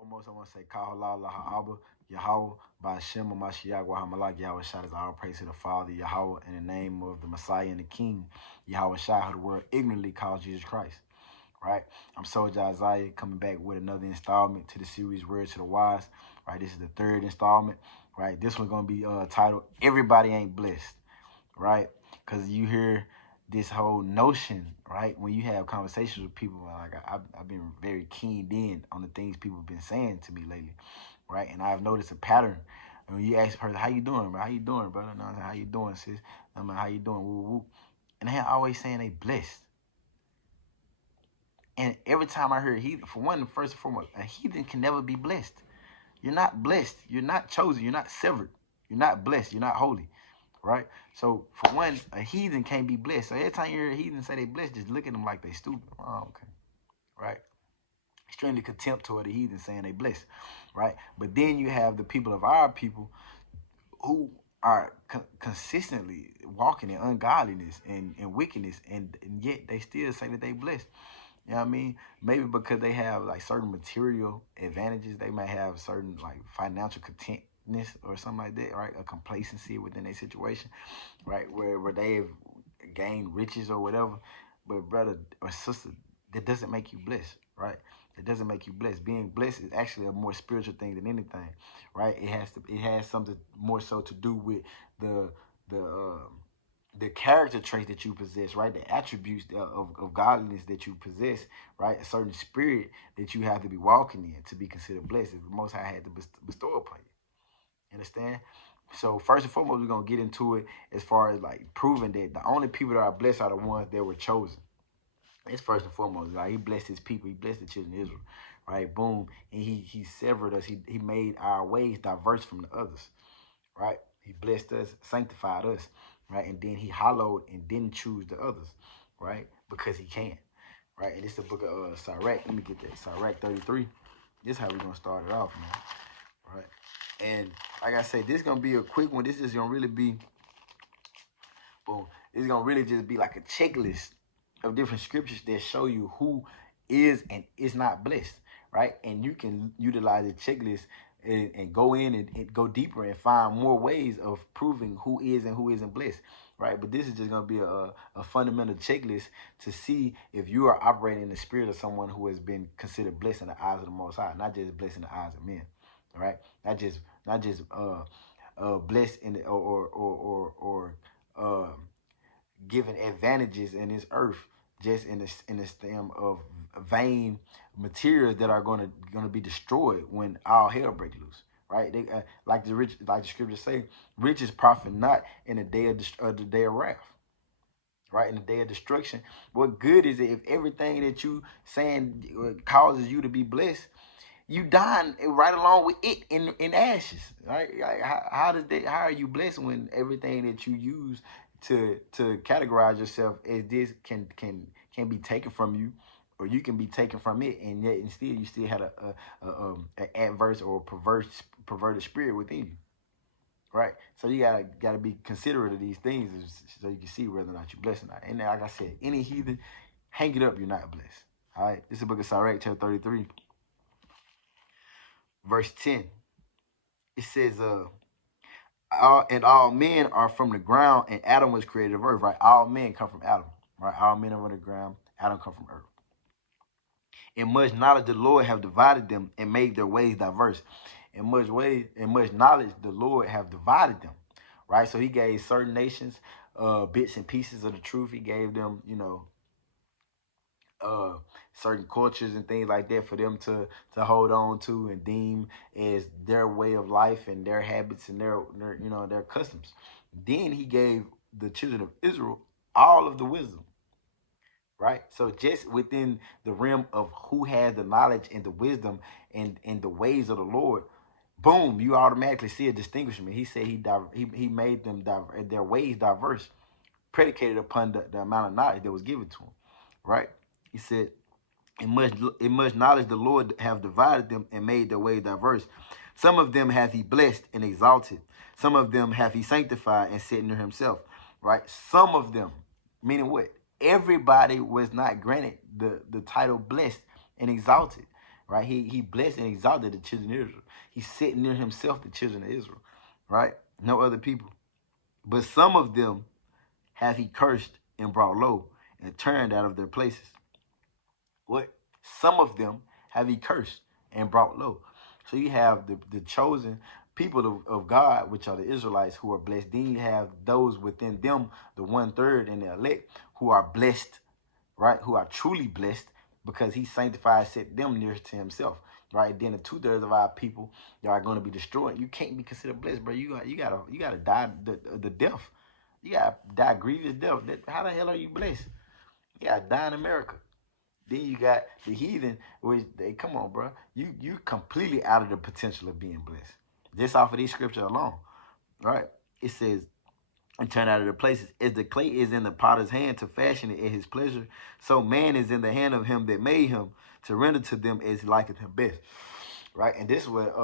Foremost, I want to say Kahala Laha Yahweh by Hashem Mashiach Wahamalak Yahweh Shai is all praise to the Father Yahweh in the name of the Messiah and the King Yahweh Shai, who the world ignorantly calls Jesus Christ. Right? I'm Soldier Isaiah coming back with another installment to the series Words to the Wise. Right? This is the third installment. Right? This one's gonna be titled Everybody Ain't Blessed. Right? Because you hear this whole notion, right? When you have conversations with people, like I've been very keened in on the things people have been saying to me lately, right? And I've noticed a pattern. And when you ask a person, "How you doing, bro? How you doing, brother?" And I'm like, "How you doing, sis?" I'm like, "How you doing?" Woo, woo. And they're always saying they blessed. And every time I hear a heathen, for one, first and foremost, a heathen can never be blessed. You're not blessed. You're not chosen. You're not severed. You're not blessed. You're not holy. Right? So, for one, a heathen can't be blessed. So, every time you hear a heathen say they blessed, just look at them like they stupid. Oh, okay. Right? Extremely contempt toward the heathen saying they blessed. Right? But then you have the people of our people who are consistently walking in ungodliness and wickedness, and yet they still say that they blessed. You know what I mean? Maybe because they have like certain material advantages. They may have certain like financial contentness or something like that, right? A complacency within their situation, right? Where they've gained riches or whatever. But brother or sister, that doesn't make you blessed, right? It doesn't make you blessed. Being blessed is actually a more spiritual thing than anything, right? It has something more so to do with the the uh, the character traits that you possess, right? The attributes of godliness that you possess, right? A certain spirit that you have to be walking in to be considered blessed. If the Most High had to bestow upon you. Understand? So first and foremost, we're gonna get into it as far as like proving that the only people that are blessed are the ones that were chosen. It's first and foremost. Like he blessed his people, he blessed the children of Israel. Right? Boom. And he severed us. He made our ways diverse from the others. Right? He blessed us, sanctified us, right? And then he hallowed and didn't choose the others, right? Because he can. Right? And it's the book of Sirach. Let me get that. Sirach 33. This is how we're gonna start it off, man. Right? And like I said, this is gonna be a quick one. This is gonna really be boom. It's gonna really just be like a checklist of different scriptures that show you who is and is not blessed, right? And you can utilize the checklist and go in and go deeper and find more ways of proving who is and who isn't blessed, right? But this is just gonna be a fundamental checklist to see if you are operating in the spirit of someone who has been considered blessed in the eyes of the Most High, not just blessed in the eyes of men, all right? Not just blessed in the, or given advantages in this earth just in the stem of vain materials that are gonna be destroyed when all hell breaks loose. Right? They like the scriptures say, riches profit not in the day of wrath. Right, in the day of destruction. What good is it if everything that you saying causes you to be blessed, you dying right along with it in ashes, right? Like, how are you blessed when everything that you use to categorize yourself as this can be taken from you, or you can be taken from it, and yet instead you still had an adverse or perverted spirit within you, right? So you gotta be considerate of these things so you can see whether or not you're blessed or not. And like I said, any heathen, hang it up, you're not blessed. All right, this is the book of Sirach, chapter 33. Verse 10, it says, all men are from the ground, and Adam was created of earth, right? All men come from Adam, right? All men are from the ground, Adam come from earth. In much knowledge, the Lord have divided them and made their ways diverse. In much knowledge, the Lord have divided them, right? So he gave certain nations bits and pieces of the truth. He gave them, uh certain cultures and things like that for them to hold on to and deem as their way of life and their habits and their customs. Then he gave the children of Israel all of the wisdom, right? So just within the realm of who has the knowledge and the wisdom and the ways of the Lord, boom, you automatically see a distinguishment. He said he made them their ways diverse, predicated upon the amount of knowledge that was given to him, right? He said, in much knowledge the Lord have divided them and made their way diverse. Some of them hath he blessed and exalted. Some of them hath he sanctified and set near himself. Right? Some of them, meaning what? Everybody was not granted the title blessed and exalted. right? He blessed and exalted the children of Israel. He set near himself the children of Israel, right? No other people. But some of them have he cursed and brought low and turned out of their places. What? Some of them have he cursed and brought low. So you have the chosen people of God, which are the Israelites who are blessed. Then you have those within them, the 1/3 and the elect, who are blessed, right? Who are truly blessed because he sanctified, set them near to himself, right? Then the 2/3 of our people that are going to be destroyed. You can't be considered blessed, bro. You gotta die the death. You gotta die grievous death. How the hell are you blessed? You gotta die in America. Then you got the heathen, which they come on, bro. You completely out of the potential of being blessed. Just off of these scripture alone, right? It says, and turn out of the places. As the clay is in the potter's hand to fashion it at his pleasure, so man is in the hand of him that made him to render to them as he liketh him best. Right? And this is what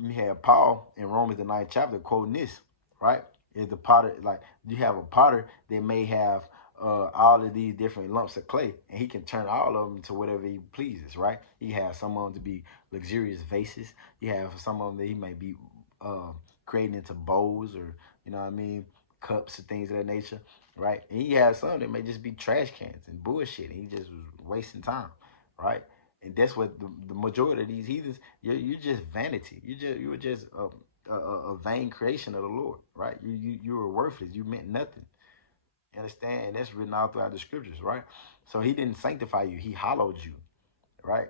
you have Paul in Romans the 9th chapter quoting this, right? Is the potter, like you have a potter that may have all of these different lumps of clay, and he can turn all of them to whatever he pleases, right? He has some of them to be luxurious vases. You have some of them that he may be uh, creating into bowls, or you know what I mean, cups and things of that nature, right? And he has some that may just be trash cans and bullshit, and he just was wasting time, right? And that's what the majority of these heathens, you're just vanity. You were just a vain creation of the Lord, right? You were worthless. You meant nothing. You understand? And that's written all throughout the scriptures, right? So he didn't sanctify you. He hallowed you, right?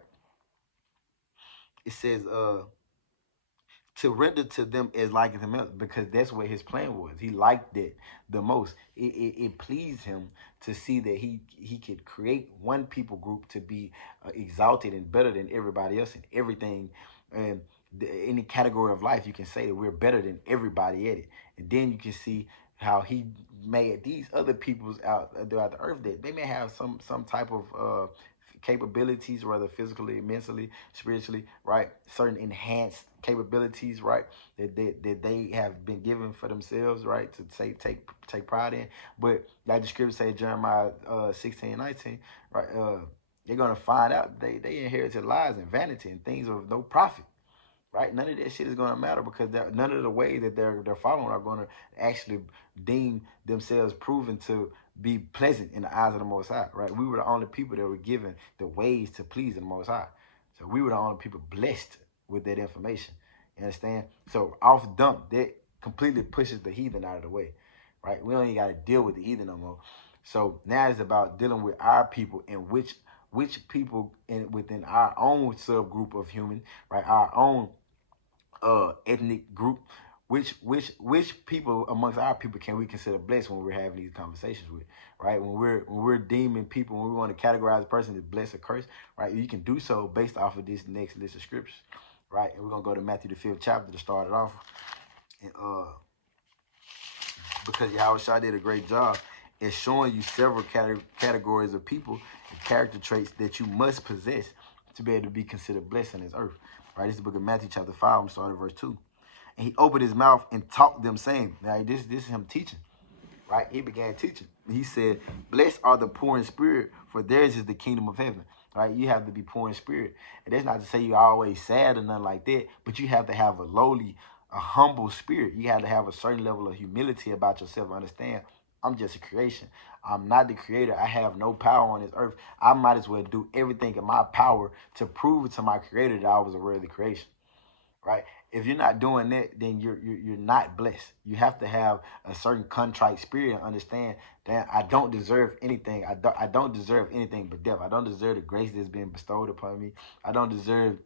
It says, to render to them as like him else, because that's what his plan was. He liked it the most. It pleased him to see that he could create one people group to be exalted and better than everybody else in everything. And any category of life, you can say that we're better than everybody at it. And then you can see how he made these other peoples out throughout the earth that they may have some type of capabilities, whether physically, mentally, spiritually, right? Certain enhanced capabilities, right? That they have been given for themselves, right? To say take pride in. But like the scripture say, Jeremiah 16:19, right? They're gonna find out they inherited lies and vanity and things of no profit, right? None of that shit is going to matter because none of the ways that they're following are going to actually deem themselves proven to be pleasant in the eyes of the Most High, right? We were the only people that were given the ways to please the Most High. So we were the only people blessed with that information. You understand? So off dump, that completely pushes the heathen out of the way, right? We don't even got to deal with the heathen no more. So now it's about dealing with our people and which people within our own subgroup of human, right? Our own ethnic group, which people amongst our people can we consider blessed when we're having these conversations with, right? When we're deeming people, when we want to categorize a person as blessed or cursed, right? You can do so based off of this next list of scriptures, right? And we're gonna go to Matthew the 5th chapter to start it off, and because Yahweh did a great job in showing you several categories of people and character traits that you must possess to be able to be considered blessed on this earth. Right? This is the book of Matthew chapter 5. I'm starting at verse 2. And he opened his mouth and taught them, saying, now this is him teaching, right? He began teaching. He said, blessed are the poor in spirit, for theirs is the kingdom of heaven. Right? You have to be poor in spirit. And that's not to say you're always sad or nothing like that, but you have to have a lowly, a humble spirit. You have to have a certain level of humility about yourself. Understand, I'm just a creation. I'm not the creator. I have no power on this earth. I might as well do everything in my power to prove to my creator that I was a worthy creation, right? If you're not doing that, then you're not blessed. You have to have a certain contrite spirit and understand that I don't deserve anything. I don't deserve anything but death. I don't deserve the grace that's been bestowed upon me. I don't deserve,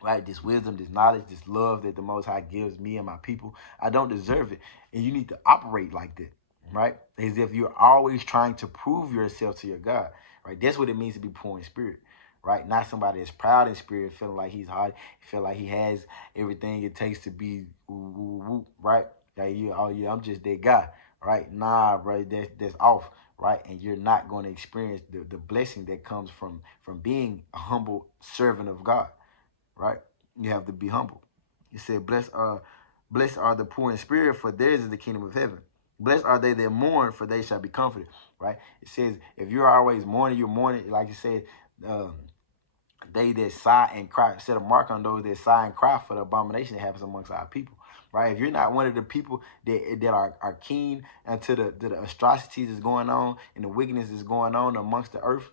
right, this wisdom, this knowledge, this love that the Most High gives me and my people. I don't deserve it, and you need to operate like that, right? As if you're always trying to prove yourself to your God, right? That's what it means to be poor in spirit, right? Not somebody that's proud in spirit, feeling like he's hot, feel like he has everything it takes to be right? Like, oh yeah, I'm just that guy, right? Nah, bro, that's off, right? And you're not going to experience the blessing that comes from being a humble servant of God, right? You have to be humble. He said, blessed are the poor in spirit, for theirs is the kingdom of heaven. Blessed are they that mourn, for they shall be comforted, right? It says, if you're always mourning, you're mourning, like you said, uh, They that sigh and cry, set a mark on those that sigh and cry for the abomination that happens amongst our people. Right? If you're not one of the people that are keen unto the atrocities that's going on and the wickedness that's going on amongst the earth,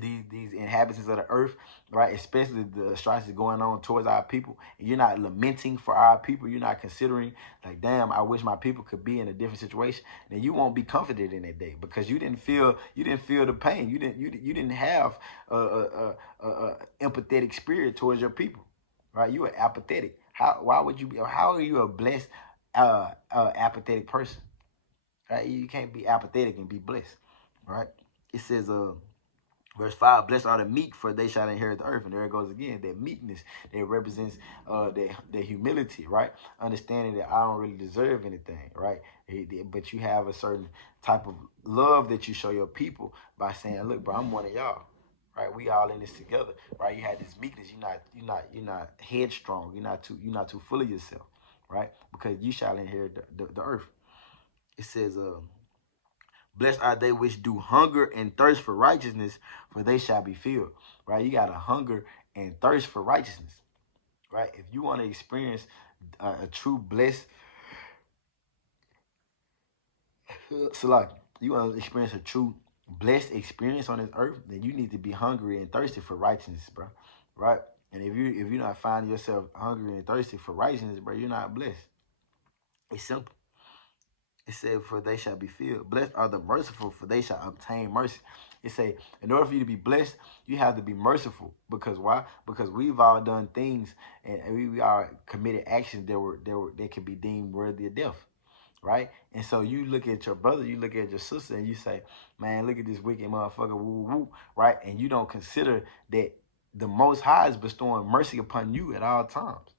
these inhabitants of the earth, right? Especially the atrocities going on towards our people, and you're not lamenting for our people, you're not considering like, damn, I wish my people could be in a different situation. Then you won't be comforted in that day because you didn't feel the pain. You didn't have a empathetic spirit towards your people, right? You are apathetic. Why would you be? How are you a blessed apathetic person? Right? You can't be apathetic and be blessed, right? It says Verse 5, blessed are the meek, for they shall inherit the earth. And there it goes again, that meekness that represents that humility, right? Understanding that I don't really deserve anything, right? But you have a certain type of love that you show your people by saying, look, bro, I'm one of y'all. Right, we all in this together. Right, you had this meekness. You're not headstrong. You're not too full of yourself. Right, because you shall inherit the earth. It says, blessed are they which do hunger and thirst for righteousness, for they shall be filled. Right? You got to hunger and thirst for righteousness. Right? If you want to experience a true blessed, so like you want to experience a true blessed experience on this earth, then you need to be hungry and thirsty for righteousness, bro. Right? And if you're not finding yourself hungry and thirsty for righteousness, bro, you're not blessed. It's simple. It said, for they shall be filled. Blessed are the merciful, for they shall obtain mercy. It say, in order for you to be blessed, you have to be merciful. Because why? Because we've all done things and we are committed actions that can be deemed worthy of death. Right? And so you look at your brother, you look at your sister, and you say, man, look at this wicked motherfucker, woo woo, right? And you don't consider that the Most High is bestowing mercy upon you at all times,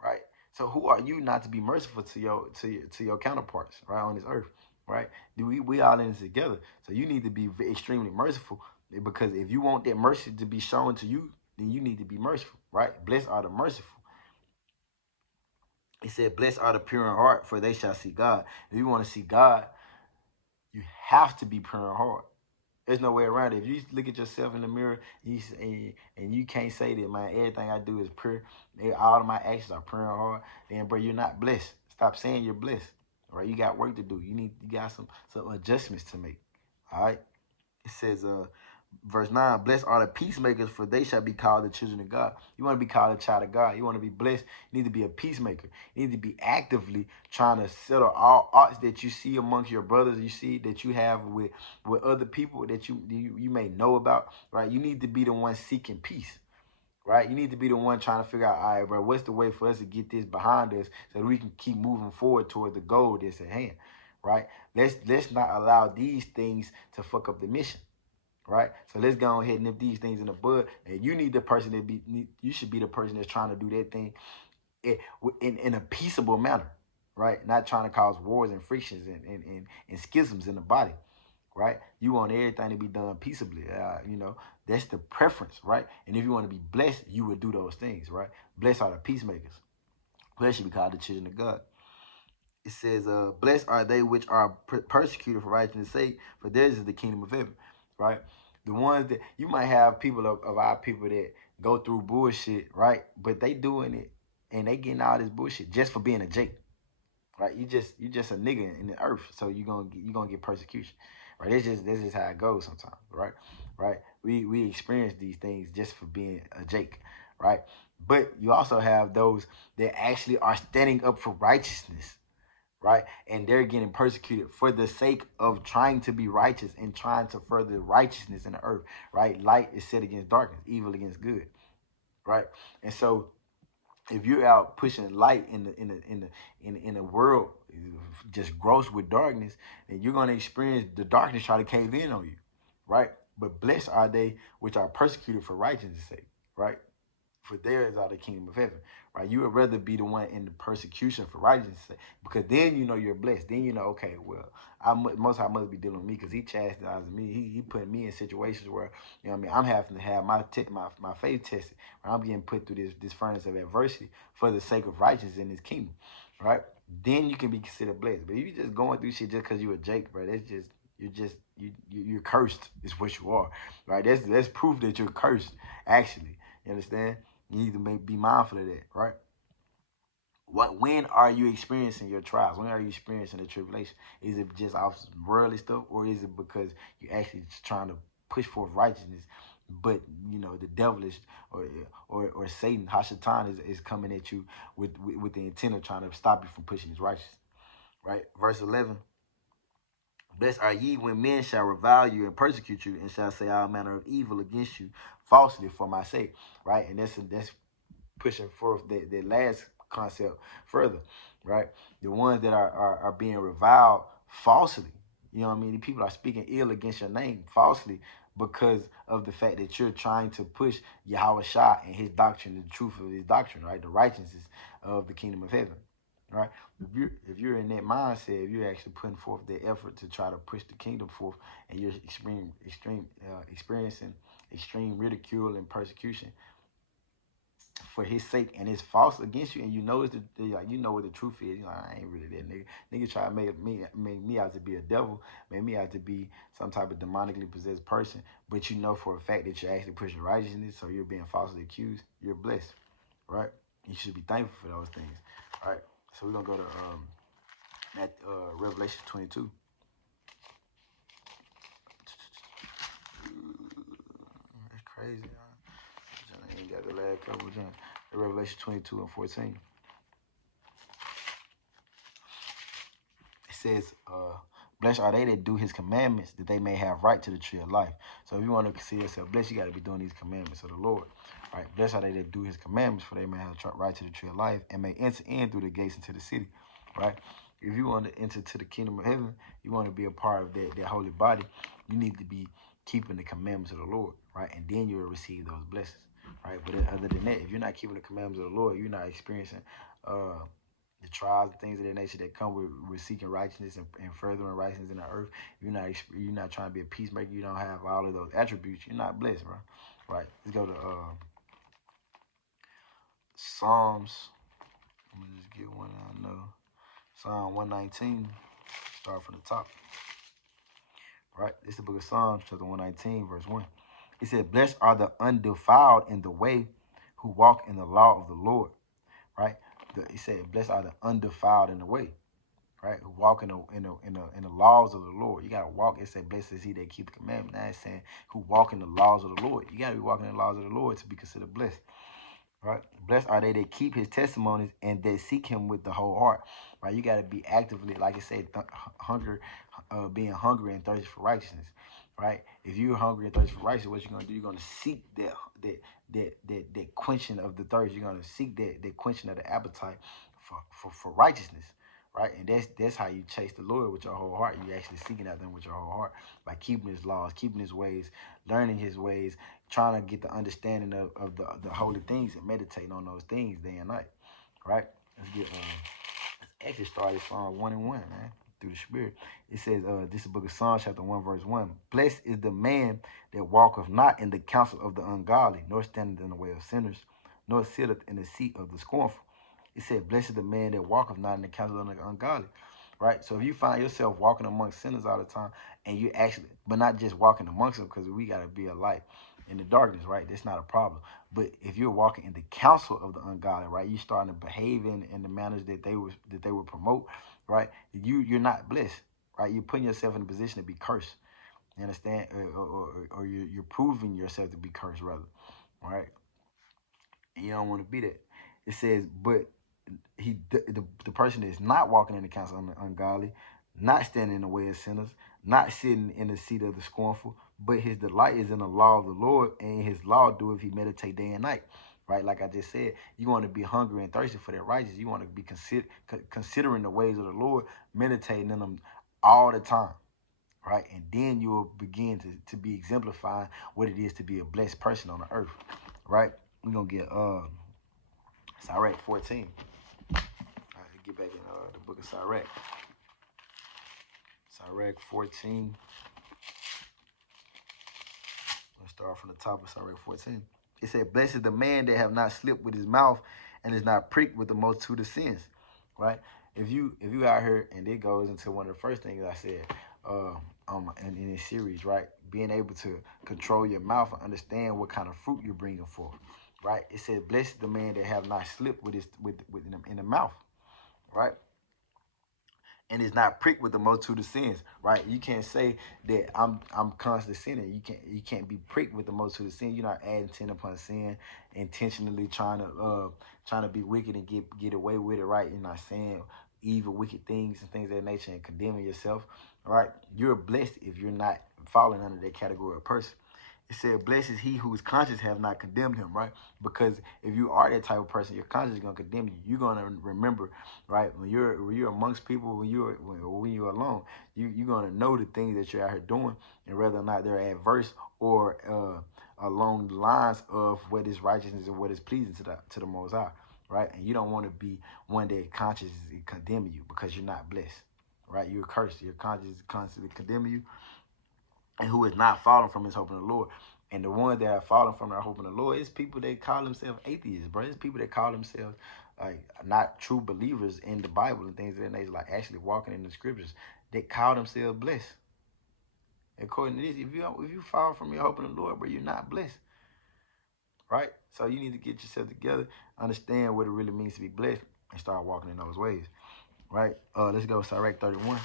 right? So who are you not to be merciful to your counterparts, right, on this earth, right? We all in this together, so you need to be extremely merciful because if you want that mercy to be shown to you, then you need to be merciful, right? Blessed are the merciful. He said, "Blessed are the pure in heart, for they shall see God." If you want to see God, you have to be pure in heart. There's no way around it. If you look at yourself in the mirror and you can't say that, man, everything I do is pure, all of my actions are pure and hard, then, bro, you're not blessed. Stop saying you're blessed. All right, you got work to do. You got some adjustments to make. All right. It says, verse 9, blessed are the peacemakers, for they shall be called the children of God. You want to be called a child of God. You want to be blessed. You need to be a peacemaker. You need to be actively trying to settle all odds that you see amongst your brothers, you see that you have with other people that you may know about, right? You need to be the one seeking peace. Right, you need to be the one trying to figure out, all right, bro, what's the way for us to get this behind us so that we can keep moving forward toward the goal that's at hand, right? Let's not allow these things to fuck up the mission, right? So let's go ahead and nip these things in the bud. And you need the person you should be the person that's trying to do that thing in a peaceable manner, right? Not trying to cause wars and frictions and schisms in the body, right? You want everything to be done peaceably. That's the preference, right? And if you want to be blessed, you would do those things, right? Blessed are the peacemakers. Blessed should be called the children of God. It says, blessed are they which are persecuted for righteousness' sake, for theirs is the kingdom of heaven, right? The ones that you might have people of our people that go through bullshit, right? But they doing it and they getting all this bullshit just for being a Jake, right? You just a nigga in the earth, so you gonna get persecution, right? That's just how it goes sometimes, right? Right? We experience these things just for being a Jake, right? But you also have those that actually are standing up for righteousness, right? And they're getting persecuted for the sake of trying to be righteous and trying to further righteousness in the earth, right? Light is set against darkness, evil against good, right? And so if you're out pushing light in the world just gross with darkness, then you're gonna experience the darkness try to cave in on you, right? But blessed are they which are persecuted for righteousness' sake, right? For theirs are the kingdom of heaven, right? You would rather be the one in the persecution for righteousness' sake, because then you know you're blessed. Then you know, okay, well, Most High must be dealing with me because He chastises me. He put me in situations where, what I mean, I'm having to have my faith tested. Where I'm getting put through this furnace of adversity for the sake of righteousness in His kingdom, right? Then you can be considered blessed. But if you just going through shit just because you a Jake, bro, that's just you're cursed is what you are, right? That's proof that you're cursed. Actually, you understand? You need to be mindful of that, right? When are you experiencing your trials? When are you experiencing the tribulation? Is it just off some worldly stuff, or is it because you're actually just trying to push forth righteousness, but the devil is, or Satan, Hashatan is coming at you with the intent of trying to stop you from pushing his righteousness, right? Verse 11. Blessed are ye when men shall revile you and persecute you, and shall say all manner of evil against you falsely for my sake, right? And that's pushing forth the last concept further, right? The ones that are being reviled falsely. You know what I mean? The people are speaking ill against your name falsely because of the fact that you're trying to push Yahweh Shah and his doctrine, the truth of his doctrine, right? The righteousness of the kingdom of heaven, right? If you're in that mindset, if you're actually putting forth the effort to try to push the kingdom forth, and you're experiencing extreme ridicule and persecution for his sake, and it's false against you, and it's like what the truth is. You're like, I ain't really that nigga. Nigga try to make me out to be a devil, make me out to be some type of demonically possessed person. But you know for a fact that you're actually pushing righteousness, so you're being falsely accused. You're blessed, right? You should be thankful for those things, right? So we're gonna go to Revelation 22. That's crazy. I ain't got the last couple of times. Revelation 22 and 14. It says, blessed are they that do his commandments, that they may have right to the tree of life. So if you want to see yourself blessed, you got to be doing these commandments of the Lord. Right? Blessed are they that do his commandments, for they may have right to the tree of life, and may enter in through the gates into the city. Right? If you want to enter to the kingdom of heaven, you want to be a part of that holy body, you need to be keeping the commandments of the Lord, right? And then you will receive those blessings, right? But other than that, if you're not keeping the commandments of the Lord, you're not experiencing the trials and things of that nature that come with seeking righteousness and furthering righteousness in the earth. You're not trying to be a peacemaker. You don't have all of those attributes. You're not blessed, bro. Right? Let's go to Psalms. Let me just get one I know. Psalm 119. Start from the top. Right? It's the book of Psalms, chapter 119, verse 1. It said, blessed are the undefiled in the way, who walk in the law of the Lord. Right? He said, blessed are the undefiled in the way, right? Who walk in the laws of the Lord. You gotta walk. It said, blessed is he that keep the commandment. Now it's saying who walk in the laws of the Lord. You gotta be walking in the laws of the Lord to be considered blessed. Right? Blessed are they that keep his testimonies and that seek him with the whole heart. Right? You gotta be actively, like I said, being hungry and thirsty for righteousness. Right? If you're hungry and thirsty for righteousness, what you're gonna do? You're gonna seek that quenching of the thirst. You're gonna seek that quenching of the appetite for righteousness. Right? And that's how you chase the Lord with your whole heart. You're actually seeking out them with your whole heart by keeping his laws, keeping his ways, learning his ways, trying to get the understanding of the holy things and meditating on those things day and night. Right? Let's actually start at Psalm 1 and 1, man, through the Spirit. It says, this is the book of Psalms, chapter 1, verse 1. Blessed is the man that walketh not in the counsel of the ungodly, nor standeth in the way of sinners, nor sitteth in the seat of the scornful. It said, blessed is the man that walketh not in the counsel of the ungodly. Right? So if you find yourself walking amongst sinners all the time, and you actually, but not just walking amongst them, because we got to be a light in the darkness, right? That's not a problem. But if you're walking in the counsel of the ungodly, right, you're starting to behave in the manners that they would promote, right? You're not blessed, right? You're putting yourself in a position to be cursed. You understand? Or you're proving yourself to be cursed, rather, right? And you don't want to be that. It says, but the person is not walking in the counsel of the ungodly, not standing in the way of sinners, not sitting in the seat of the scornful, but his delight is in the law of the Lord, and his law doeth he meditate day and night. Right, like I just said, you want to be hungry and thirsty for that righteousness. You want to be considering the ways of the Lord, meditating in them all the time. Right, and then you will begin to be exemplifying what it is to be a blessed person on the earth. Right, we're gonna get Sirach 14. All right, get back in the book of Sirach. Sirach 14. Let's start from the top of Sirach 14. It said, blessed is the man that have not slipped with his mouth and is not pricked with the multitude of sins. Right? If you out here, and it goes into one of the first things I said, in this series, right? Being able to control your mouth and understand what kind of fruit you're bringing forth, right? It says, "Blessed is the man that have not slipped with his with in the mouth," right? And is not pricked with the multitude of sins, right? You can't say that I'm constantly sinning. You can't be pricked with the multitude of sin. You're not adding sin upon sin, intentionally trying to be wicked and get away with it, right? You're not saying evil, wicked things and things of that nature and condemning yourself, right? You're blessed if you're not falling under that category of person. It said, "Blessed is he whose conscience have not condemned him," right? Because if you are that type of person, your conscience is gonna condemn you. You're gonna remember, right? When you're amongst people, when you're alone, you're gonna know the things that you're out here doing, and whether or not they're adverse or along the lines of what is righteousness and what is pleasing to the Most High, right? And you don't want to be one that conscience is condemning you because you're not blessed, right? You're cursed. Your conscience is constantly condemning you, and who is not falling from his hope in the Lord. And the ones that are falling from their hope in the Lord is people that call themselves atheists, bro. It's people that call themselves like not true believers in the Bible and things of that nature, like actually walking in the scriptures. They call themselves blessed. According to this, if you fall from your hope in the Lord, bro, you're not blessed, right? So you need to get yourself together, understand what it really means to be blessed, and start walking in those ways, right? Let's go with Sirach 31.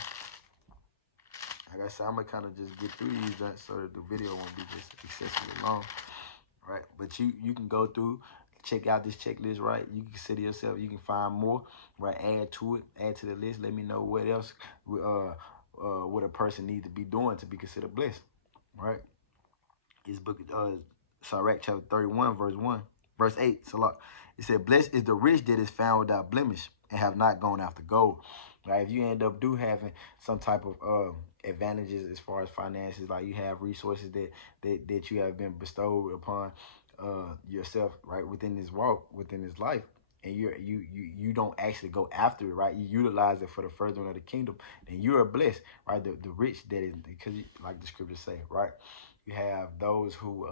Like I said, I'm gonna kind of just get through these so that the video won't be just excessively long, right? But you can go through, check out this checklist, right? You can consider yourself, you can find more, right? Add to it, add to the list. Let me know what else what a person needs to be doing to be considered blessed, right? This book, Sirach chapter 31, verse 8. Salah. It said, "Blessed is the rich that is found without blemish and have not gone after gold." Right? If you end up having some type of advantages as far as finances, like you have resources that you have been bestowed upon yourself, right, within this walk, within this life, and you don't actually go after it, right? You utilize it for the furthering of the kingdom, then you are blessed, right? The rich that is, because like the scriptures say, right? You have those who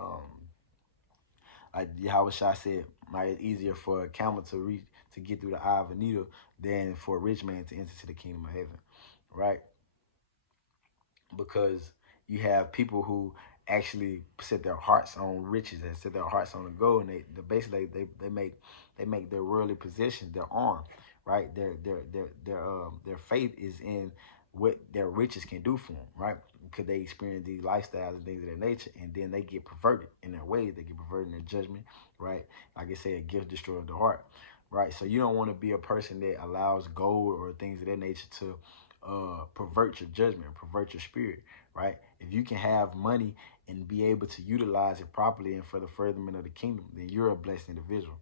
like Yahweh Shah said, right, it's easier for a camel to get through the eye of a needle than for a rich man to enter to the kingdom of heaven, right? Because you have people who actually set their hearts on riches and set their hearts on the gold, and they basically they make their worldly possessions their arm, right? Their faith is in what their riches can do for them, right? Because they experience these lifestyles and things of that nature, and then they get perverted in their ways. They get perverted in their judgment, right? Like I say, a gift destroys the heart, right? So you don't want to be a person that allows gold or things of that nature to pervert your judgment, pervert your spirit, right? If you can have money and be able to utilize it properly and for the furtherment of the kingdom, then you're a blessed individual,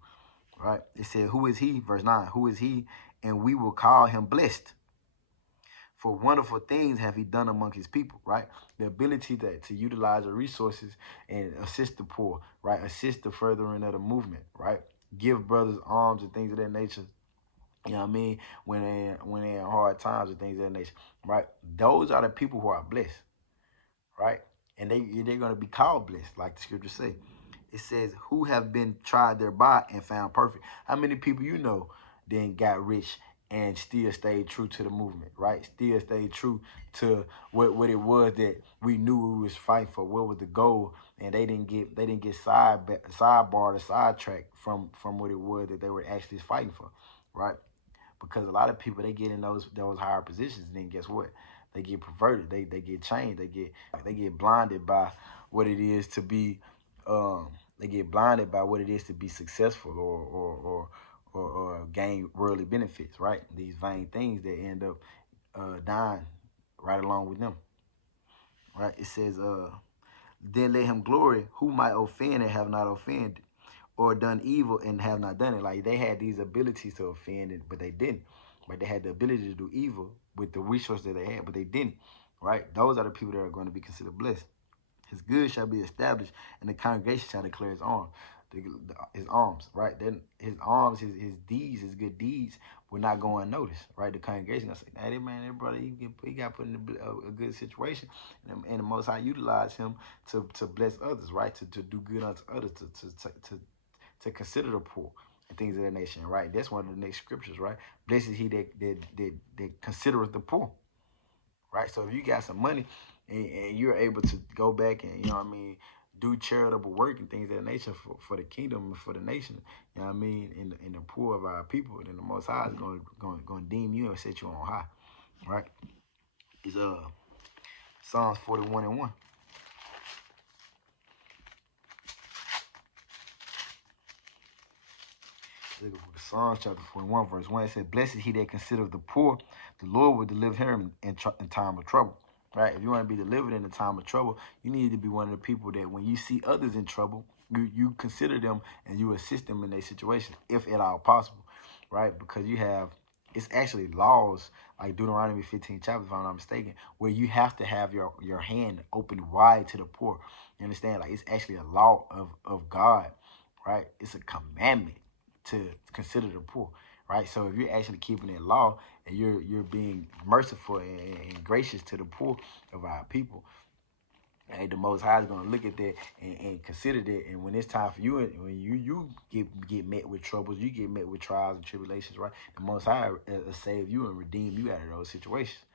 right? It said, "Who is he?" Verse 9, "Who is he? And we will call him blessed. For wonderful things have he done among his people," right? The ability to utilize the resources and assist the poor, right? Assist the furthering of the movement, right? Give brothers alms and things of that nature. You know what I mean? When they're in hard times and things of that nature, right? Those are the people who are blessed, right? And they're gonna be called blessed, like the scriptures say. It says, "Who have been tried thereby and found perfect." How many people you know then got rich and still stayed true to the movement, right? Still stayed true to what it was that we knew we was fighting for. What was the goal? And they didn't get sidebarred or sidetracked from what it was that they were actually fighting for, right? Because a lot of people, they get in those higher positions, and then guess what? They get perverted. They get changed. They get blinded by what it is to be. They get blinded by what it is to be successful or gain worldly benefits. Right? These vain things that end up dying right along with them. Right? It says, "Then let him glory who might offend and have not offended, or done evil and have not done it." Like they had these abilities to offend it, but they didn't. Right? They had the ability to do evil with the resources that they had, but they didn't. Right? Those are the people that are going to be considered blessed. "His good shall be established, and the congregation shall declare his arms." His alms, right? Then his alms, his deeds, his good deeds will not go unnoticed, right? The congregation gonna say, "Hey, man, that brother, he got put in a good situation," and the Most High utilized him to bless others, right? To do good unto others, to consider the poor and things of that nation, right? That's one of the next scriptures, right? "Blessed is he that considereth the poor," right? So if you got some money and you're able to go back and, you know what I mean, do charitable work and things of that nature for the kingdom and for the nation, you know what I mean, in the poor of our people, then the Most High is going to deem you and set you on high, right? It's Psalms 41:1. Psalms chapter 41, verse 1. It said, "Blessed is he that considereth the poor. The Lord will deliver him in time of trouble." Right? If you want to be delivered in the time of trouble, you need to be one of the people that when you see others in trouble, you consider them and you assist them in their situation, if at all possible. Right? Because it's actually laws like Deuteronomy 15 chapter, if I'm not mistaken, where you have to have your hand open wide to the poor. You understand? Like, it's actually a law of God, right? It's a commandment to consider the poor, right? So if you're actually keeping that law and you're being merciful and gracious to the poor of our people, hey, the Most High is gonna look at that and consider that. And when it's time for you, when you get met with troubles, you get met with trials and tribulations, right? The Most High will save you and redeem you out of those situations,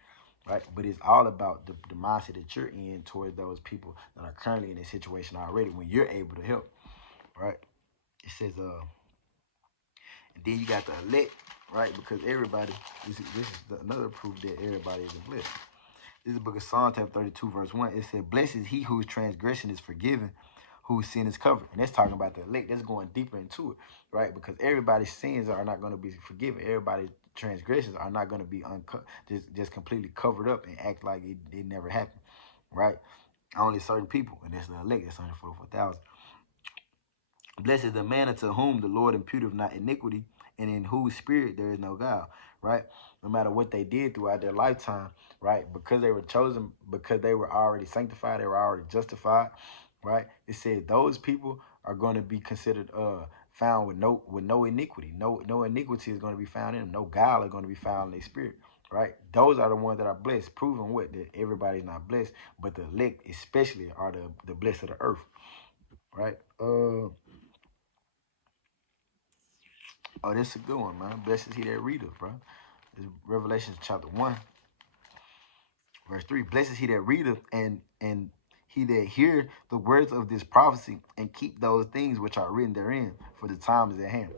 right? But it's all about the mindset that you're in towards those people that are currently in a situation already. When you're able to help, right? It says, and then you got the elect, right? Because everybody, this is another proof that everybody is blessed. This is the book of Psalm chapter 32, verse 1. It said, "Blessed is he whose transgression is forgiven, whose sin is covered." And that's talking about the elect. That's going deeper into it, right? Because everybody's sins are not going to be forgiven. Everybody's transgressions are not going to be just completely covered up and act like it never happened, right? Only certain people, and that's the elect. That's 144,000. "Blessed is the man unto whom the Lord imputeth not iniquity, and in whose spirit there is no guile," right? No matter what they did throughout their lifetime, right? Because they were chosen, because they were already sanctified, they were already justified, right? It said those people are going to be considered found with no iniquity. No iniquity is going to be found in them. No guile is going to be found in their spirit, right? Those are the ones that are blessed, proving what? That everybody's not blessed, but the elect especially are the blessed of the earth, right? Oh, that's a good one, man. Blessed is he that readeth, bro. It's Revelation chapter 1, verse 3. "Blessed is he that readeth and he that hear the words of this prophecy and keep those things which are written therein, for the time is at hand."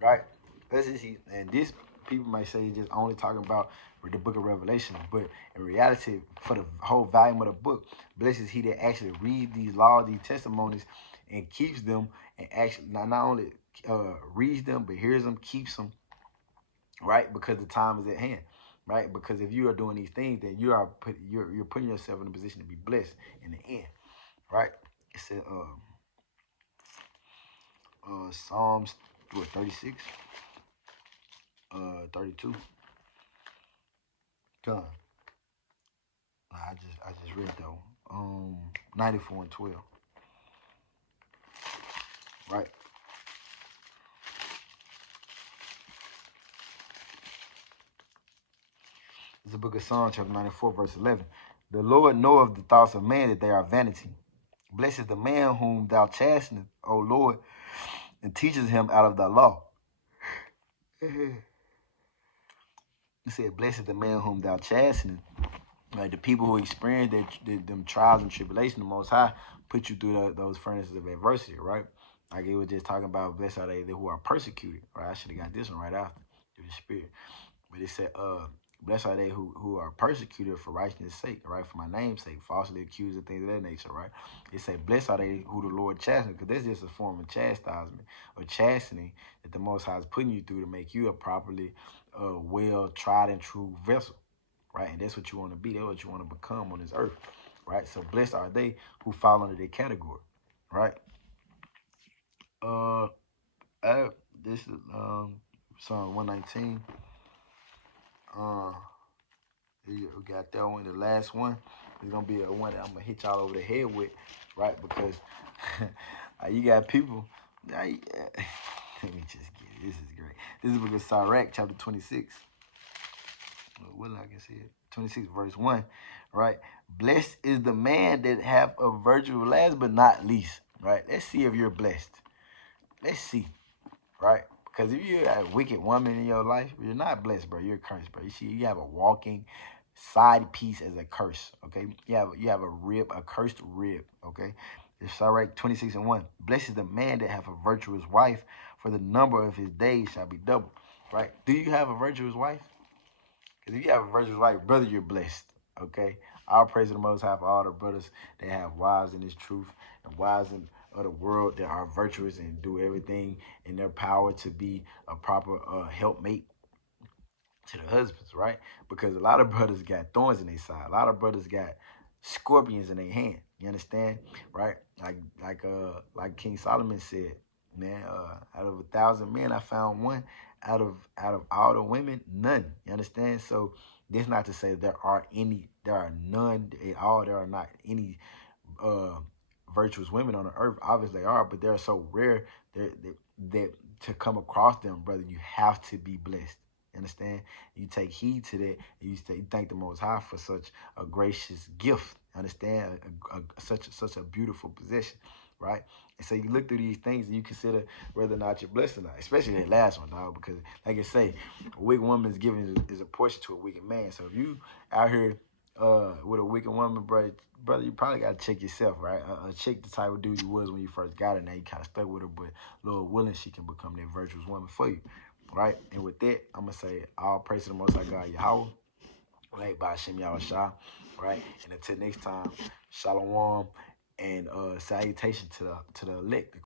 Right? Blessed is he. And this, people might say, just only talking about the book of Revelation, but in reality, for the whole volume of the book, blessed is he that actually reads these laws, these testimonies, and keeps them, and actually not only reads them, but hears them, keeps them, right? Because the time is at hand, right? Because if you are doing these things, then you're putting yourself in a position to be blessed in the end, right? It said Psalms 36, 32. Done. I just read though. 94:12. Right. It's the book of Psalms, chapter 94, verse 11. "The Lord knoweth the thoughts of man, that they are vanity. Blessed is the man whom thou chastenest, O Lord, and teachest him out of thy law." It said, "Blessed is the man whom thou chastenest." Like the people who experience them trials and tribulation, the Most High put you through those furnaces of adversity, right? Like it was just talking about, blessed are they who are persecuted, right? I should have got this one right after, through the Spirit. But it said, blessed are they who are persecuted for righteousness' sake, right? For my name's sake, falsely accused of things of that nature, right? It said, blessed are they who the Lord chastens, because that's just a form of chastisement or chastening that the Most High is putting you through to make you a properly well tried and true vessel, right? And that's what you want to be. That's what you want to become on this earth, right? So blessed are they who fall under that category, right? Uh, I, this is Psalm 119. Uh, we got that one. The last one is gonna be a one that I'm gonna hit y'all over the head with, right? Because you got people. Let me just get it. This is great. This is because Sirach chapter 26. What I can see it. 26 verse 1, right? "Blessed is the man that have a virtue last but not least," right? Let's see if you're blessed. Let's see, right? Because if you're a wicked woman in your life, you're not blessed, bro. You're cursed, bro. You see, you have a walking side piece as a curse. Okay, you have a rib, a cursed rib. Okay, it's Sirach 26:1. Blessed is the man that have a virtuous wife, for the number of his days shall be doubled. Right? Do you have a virtuous wife? Because if you have a virtuous wife, brother, you're blessed. Okay, I'll praise the Most High for all the brothers that have wives in this truth and wives in the world that are virtuous and do everything in their power to be a proper helpmate to the husbands, right? Because a lot of brothers got thorns in their side. A lot of brothers got scorpions in their hand. You understand, right? Like King Solomon said, man, out of 1,000 men, I found one. Out of all the women, none. You understand? So this not to say there are none at all. There are not any uh virtuous women on the earth. Obviously, they are, but they're so rare that to come across them, brother, you have to be blessed. Understand? You take heed to that. You thank the Most High for such a gracious gift. Understand? Such a beautiful possession, right? And so you look through these things and you consider whether or not you're blessed or not. Especially that last one, dog, because like I say, a wicked woman is given is a portion to a wicked man. So if you out here with a wicked woman, brother, you probably gotta check yourself, right? Check the type of dude you was when you first got her. Now you kind of stuck with her, but Lord willing, she can become that virtuous woman for you, right? And with that, I'm gonna say all praise to the Most High God Yahweh, right? By Hashem Yahweh Shah, right? And until next time, shalom and salutation to the elect.